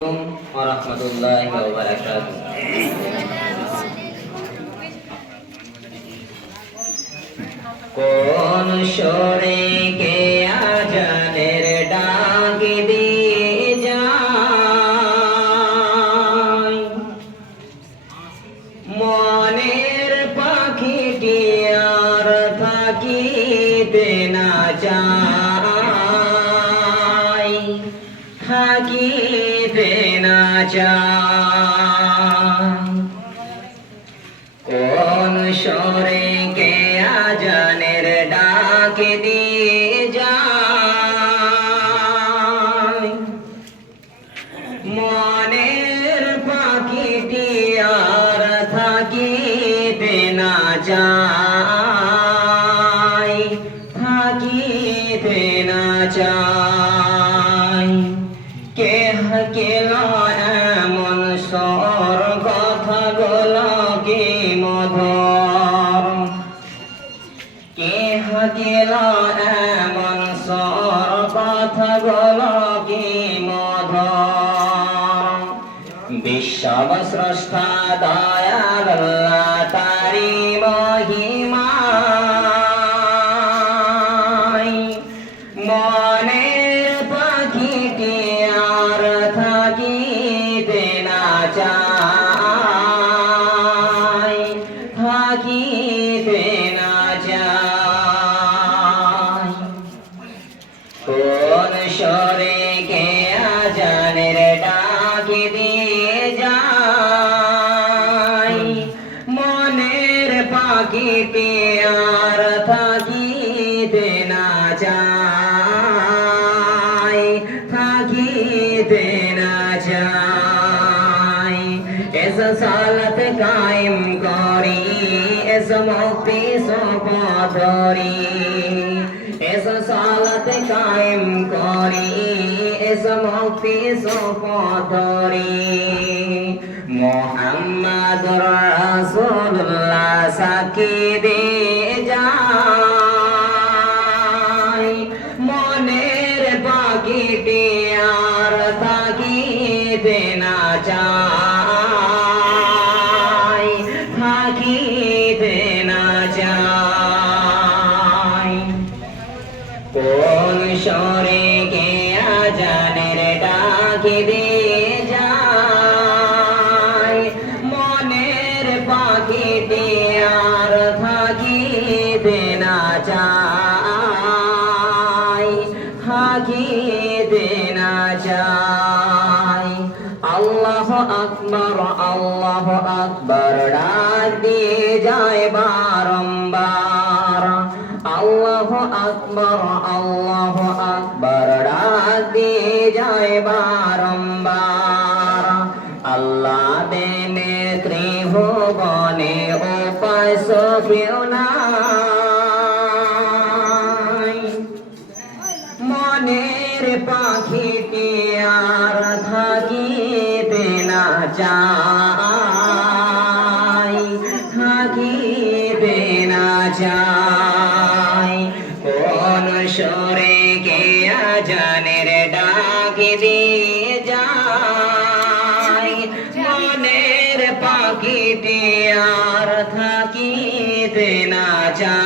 ওয়া রাহমাতুল্লাহি ওয়া বারাকাতুহু। কোন সরে কে আজানের ডাক দিয়ে যায়, মনের পাখিটি আর থাকিতে না চায়, থাকিতে না চায়। কোন সরে কে আজানের ডাক দিয়ে যায়, মনের পাখিটি আর থাকিতে না চায়, থাকিতে না চায়। কে হাকিল এমন সর কথাগুলো কি মধুর, কে হাকিল এমন সর কথাগুলো কি মধুর। বিশ্ব স্রষ্টা দয়াল আল্লাহ তারি মহিমায়, মনের পাখিটি আর থাকিতে না চায়, থাকিতে না চায়। কোন সরে কে আজানের ডাক দিয়ে যায়, মনের পাখিটি আর থাকিতে না চায়, থাকিতে না চায়। এস সালাত কায়েম করি, এস মুক্তি সুপথরি, এস সালাত কায়েম করি, এস মুক্তি সুপথরি। মুহাম্মাদুর রাসূলুল্লাহ সাক্ষী দিয়ে যায়, মনের পাখিটি আর থাকিতে না চায়, থাকিতে না চায়। কোন সরে কে আজানের ডাক দিয়ে যায়, মনের পাখিটি আর থাকিতে না চায়, থাকিতে না চায়। আল্লাহু আকবার, আল্লাহু আকবার ডাক দিয়ে যায় বারংবার। আল্লাহু আকবার, আল্লাহু আকবার ডাক দিয়ে যায় বারংবার। আল্লাহ দেনে ত্রিভুবনে উপায় কেউ নাই, মনের পাখিটি আর থাকিতে না চায়, থাকিতে না চায়। কোন সরে কে আজানের ডাক দিয়ে যায়, মনের পাখিটি আর থাকিতে না চায়।